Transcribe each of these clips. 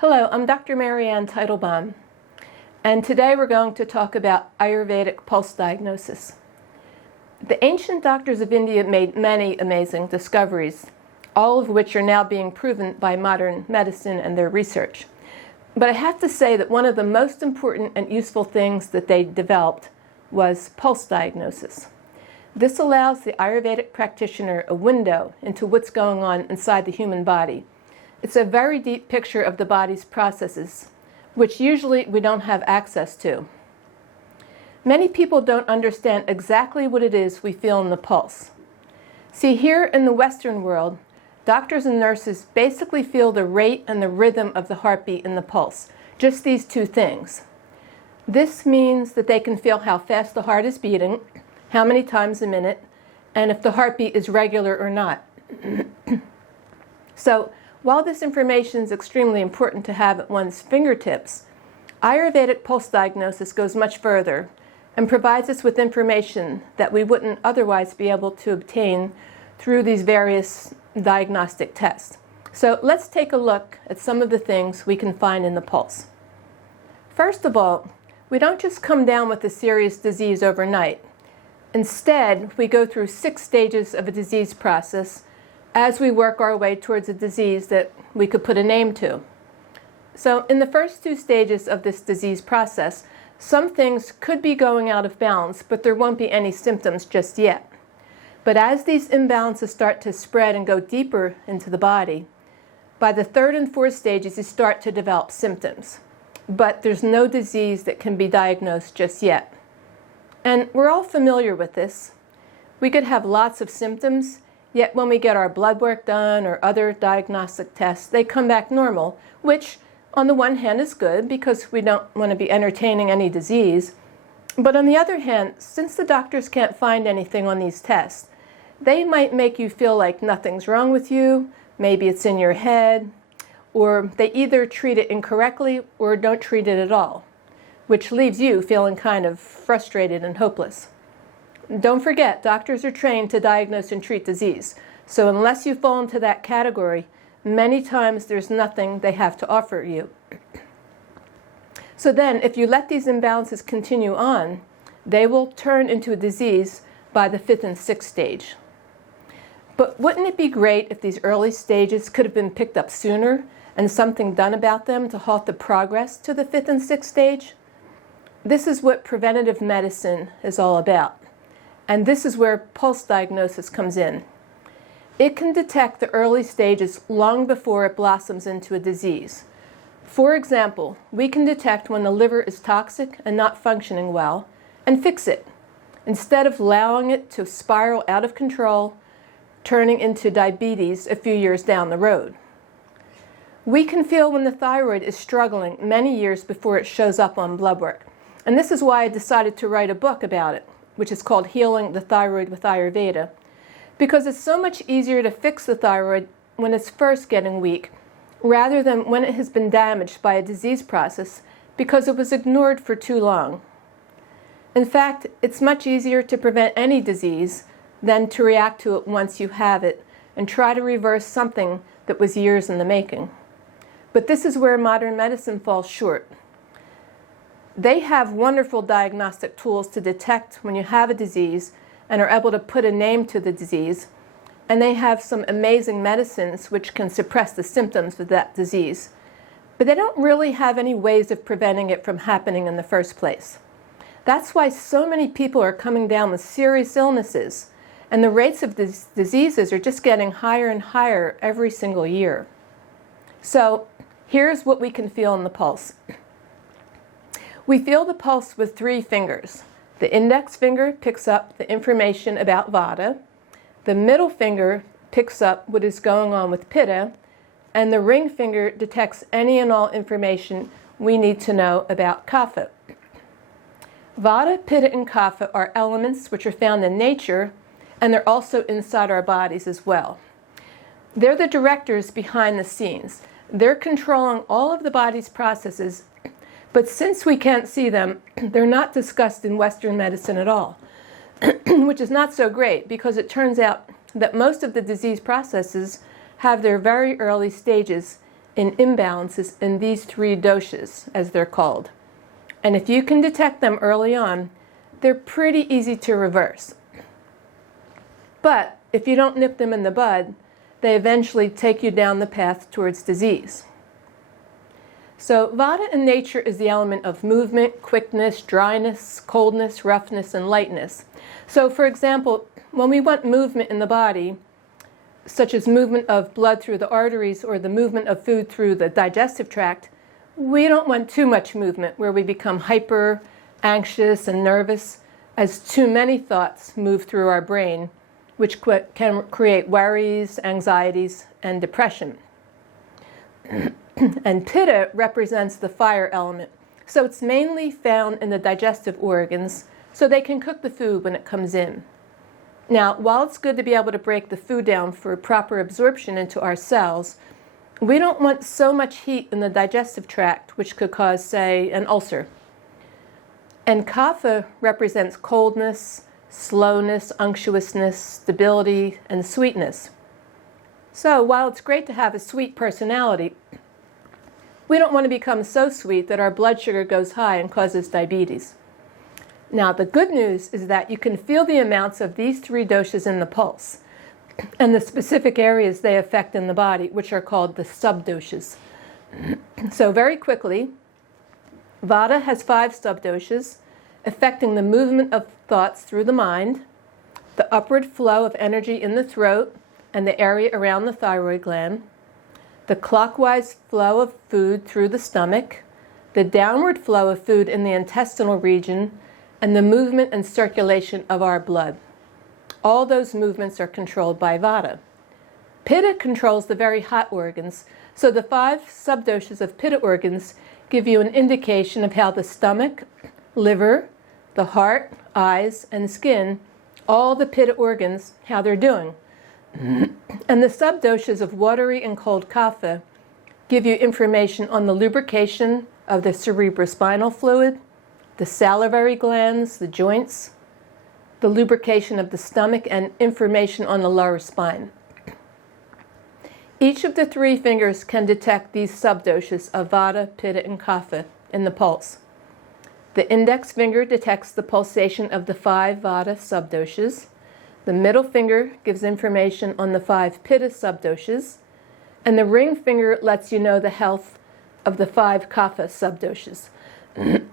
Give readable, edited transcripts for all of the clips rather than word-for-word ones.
Hello, I'm Dr. Marianne Teitelbaum, and today we're going to talk about Ayurvedic pulse diagnosis. The ancient doctors of India made many amazing discoveries, all of which are now being proven by modern medicine and their research. But I have to say that one of the most important and useful things that they developed was pulse diagnosis. This allows the Ayurvedic practitioner a window into what's going on inside the human body. It's a very deep picture of the body's processes, which usually we don't have access to. Many people don't understand exactly what it is we feel in the pulse. See, here in the Western world, doctors and nurses basically feel the rate and the rhythm of the heartbeat in the pulse, just these two things. This means that they can feel how fast the heart is beating, how many times a minute, and if the heartbeat is regular or not. So, while this information is extremely important to have at one's fingertips, Ayurvedic pulse diagnosis goes much further and provides us with information that we wouldn't otherwise be able to obtain through these various diagnostic tests. So let's take a look at some of the things we can find in the pulse. First of all, we don't just come down with a serious disease overnight. Instead, we go through 6 stages of a disease process as we work our way towards a disease that we could put a name to. So in the first 2 stages of this disease process, some things could be going out of balance, but there won't be any symptoms just yet. But as these imbalances start to spread and go deeper into the body, by the 3rd and 4th stages, you start to develop symptoms. But there's no disease that can be diagnosed just yet. And we're all familiar with this. We could have lots of symptoms, yet when we get our blood work done or other diagnostic tests, they come back normal, which on the one hand is good because we don't want to be entertaining any disease. But on the other hand, since the doctors can't find anything on these tests, they might make you feel like nothing's wrong with you, maybe it's in your head, or they either treat it incorrectly or don't treat it at all, which leaves you feeling kind of frustrated and hopeless. Don't forget, doctors are trained to diagnose and treat disease. So unless you fall into that category, many times there's nothing they have to offer you. So then, if you let these imbalances continue on, they will turn into a disease by the 5th and 6th stage. But wouldn't it be great if these early stages could have been picked up sooner and something done about them to halt the progress to the 5th and 6th stage? This is what preventative medicine is all about. And this is where pulse diagnosis comes in. It can detect the early stages long before it blossoms into a disease. For example, we can detect when the liver is toxic and not functioning well and fix it, instead of allowing it to spiral out of control, turning into diabetes a few years down the road. We can feel when the thyroid is struggling many years before it shows up on blood work. And this is why I decided to write a book about it, which is called Healing the Thyroid with Ayurveda, because it's so much easier to fix the thyroid when it's first getting weak, rather than when it has been damaged by a disease process because it was ignored for too long. In fact, it's much easier to prevent any disease than to react to it once you have it and try to reverse something that was years in the making. But this is where modern medicine falls short. They have wonderful diagnostic tools to detect when you have a disease and are able to put a name to the disease. And they have some amazing medicines which can suppress the symptoms of that disease. But they don't really have any ways of preventing it from happening in the first place. That's why so many people are coming down with serious illnesses. And the rates of these diseases are just getting higher and higher every single year. So here's what we can feel in the pulse. We feel the pulse with 3 fingers. The index finger picks up the information about Vata. The middle finger picks up what is going on with Pitta. And the ring finger detects any and all information we need to know about Kapha. Vata, Pitta, and Kapha are elements which are found in nature, and they're also inside our bodies as well. They're the directors behind the scenes. They're controlling all of the body's processes. But since we can't see them, they're not discussed in Western medicine at all, which is not so great because it turns out that most of the disease processes have their very early stages in imbalances in these three doshas, as they're called. And if you can detect them early on, they're pretty easy to reverse. But if you don't nip them in the bud, they eventually take you down the path towards disease. So Vata in nature is the element of movement, quickness, dryness, coldness, roughness, and lightness. So for example, when we want movement in the body, such as movement of blood through the arteries or the movement of food through the digestive tract, we don't want too much movement where we become hyper, anxious, and nervous as too many thoughts move through our brain, which can create worries, anxieties, and depression. And Pitta represents the fire element, so it's mainly found in the digestive organs, so they can cook the food when it comes in. Now, while it's good to be able to break the food down for proper absorption into our cells, we don't want so much heat in the digestive tract, which could cause, say, an ulcer. And Kapha represents coldness, slowness, unctuousness, stability, and sweetness. So while it's great to have a sweet personality, we don't want to become so sweet that our blood sugar goes high and causes diabetes. Now, the good news is that you can feel the amounts of these three doshas in the pulse and the specific areas they affect in the body, which are called the subdoshas. So very quickly, Vata has 5 subdoshas, affecting the movement of thoughts through the mind, the upward flow of energy in the throat and the area around the thyroid gland, the clockwise flow of food through the stomach, the downward flow of food in the intestinal region, and the movement and circulation of our blood. All those movements are controlled by Vata. Pitta controls the very hot organs, so the 5 subdoshas of Pitta organs give you an indication of how the stomach, liver, the heart, eyes, and skin, all the Pitta organs, how they're doing. And the subdoshas of watery and cold Kapha give you information on the lubrication of the cerebrospinal fluid, the salivary glands, the joints, the lubrication of the stomach, and information on the lower spine. Each of the 3 fingers can detect these subdoshas of Vata, Pitta, and Kapha in the pulse. The index finger detects the pulsation of the 5 Vata subdoshas. The middle finger gives information on the 5 Pitta subdoshas, and the ring finger lets you know the health of the 5 Kapha subdoshas.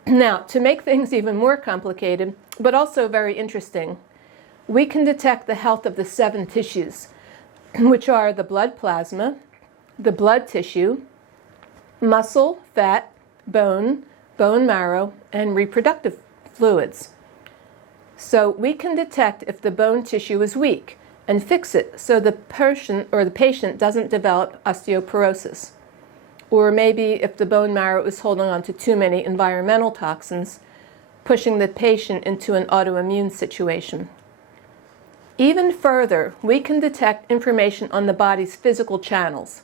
Now, to make things even more complicated, but also very interesting, we can detect the health of the 7 tissues, which are the blood plasma, the blood tissue, muscle, fat, bone, bone marrow, and reproductive fluids. So we can detect if the bone tissue is weak and fix it so the person or the patient doesn't develop osteoporosis. Or maybe if the bone marrow is holding on to too many environmental toxins, pushing the patient into an autoimmune situation. Even further, we can detect information on the body's physical channels,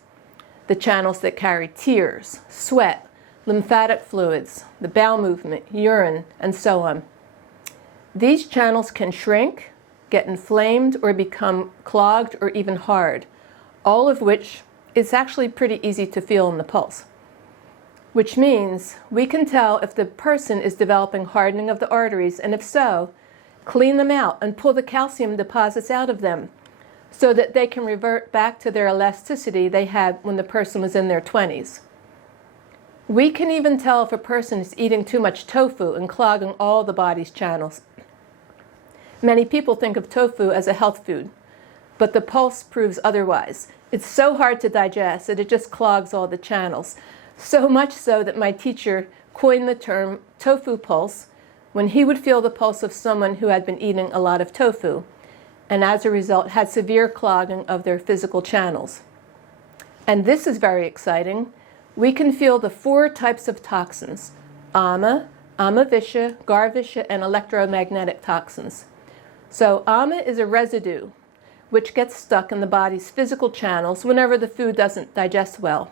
the channels that carry tears, sweat, lymphatic fluids, the bowel movement, urine, and so on. These channels can shrink, get inflamed, or become clogged or even hard, all of which is actually pretty easy to feel in the pulse. Which means we can tell if the person is developing hardening of the arteries, and if so, clean them out and pull the calcium deposits out of them so that they can revert back to their elasticity they had when the person was in their 20s. We can even tell if a person is eating too much tofu and clogging all the body's channels. Many people think of tofu as a health food, but the pulse proves otherwise. It's so hard to digest that it just clogs all the channels. So much so that my teacher coined the term tofu pulse when he would feel the pulse of someone who had been eating a lot of tofu, and as a result had severe clogging of their physical channels. And this is very exciting. We can feel the 4 types of toxins: Ama, Amavisha, Garvisha, and electromagnetic toxins. So Ama is a residue which gets stuck in the body's physical channels whenever the food doesn't digest well.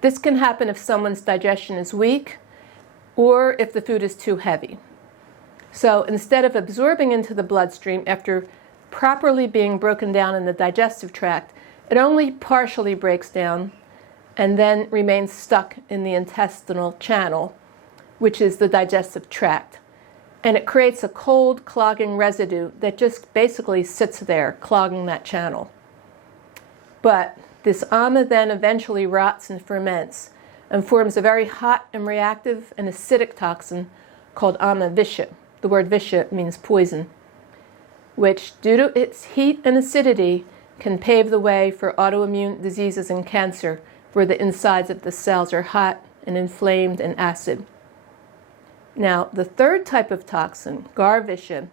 This can happen if someone's digestion is weak or if the food is too heavy. So instead of absorbing into the bloodstream after properly being broken down in the digestive tract, it only partially breaks down, and then remains stuck in the intestinal channel, which is the digestive tract. And it creates a cold, clogging residue that just basically sits there, clogging that channel. But this ama then eventually rots and ferments and forms a very hot and reactive and acidic toxin called ama visha. The word visha means poison, which, due to its heat and acidity, can pave the way for autoimmune diseases and cancer, where the insides of the cells are hot and inflamed and acid. Now, the third type of toxin, garvisha,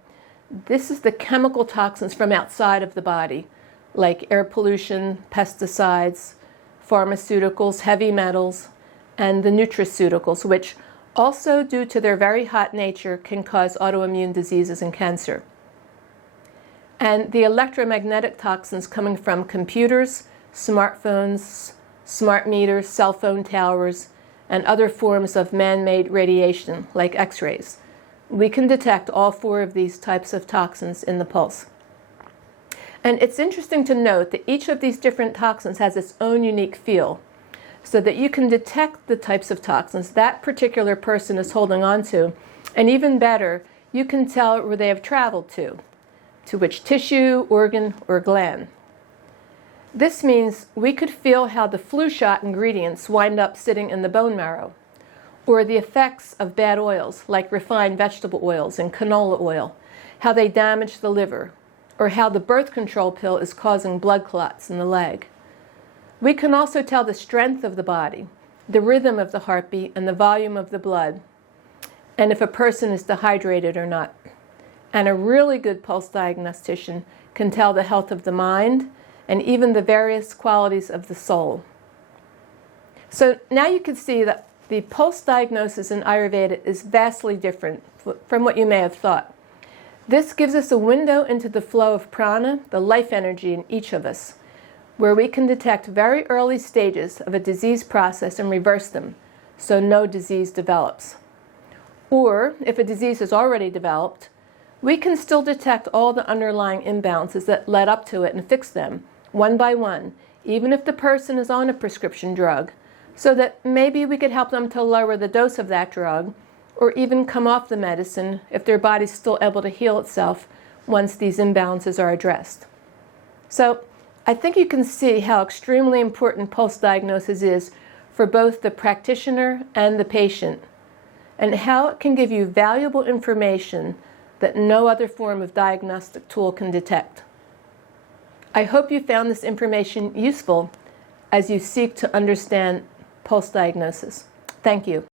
this is the chemical toxins from outside of the body, like air pollution, pesticides, pharmaceuticals, heavy metals, and the nutraceuticals, which also, due to their very hot nature, can cause autoimmune diseases and cancer. And the electromagnetic toxins coming from computers, smartphones, smart meters, cell phone towers, and other forms of man-made radiation, like X-rays. We can detect all 4 of these types of toxins in the pulse. And it's interesting to note that each of these different toxins has its own unique feel, so that you can detect the types of toxins that particular person is holding on to, and even better, you can tell where they have traveled to which tissue, organ, or gland. This means we could feel how the flu shot ingredients wind up sitting in the bone marrow, or the effects of bad oils like refined vegetable oils and canola oil, how they damage the liver, or how the birth control pill is causing blood clots in the leg. We can also tell the strength of the body, the rhythm of the heartbeat, and the volume of the blood, and if a person is dehydrated or not. And a really good pulse diagnostician can tell the health of the mind and even the various qualities of the soul. So now you can see that the pulse diagnosis in Ayurveda is vastly different from what you may have thought. This gives us a window into the flow of prana, the life energy in each of us, where we can detect very early stages of a disease process and reverse them, so no disease develops. Or, if a disease has already developed, we can still detect all the underlying imbalances that led up to it and fix them, one by one, even if the person is on a prescription drug, so that maybe we could help them to lower the dose of that drug, or even come off the medicine if their body's still able to heal itself once these imbalances are addressed. So, I think you can see how extremely important pulse diagnosis is for both the practitioner and the patient, and how it can give you valuable information that no other form of diagnostic tool can detect. I hope you found this information useful as you seek to understand pulse diagnosis. Thank you.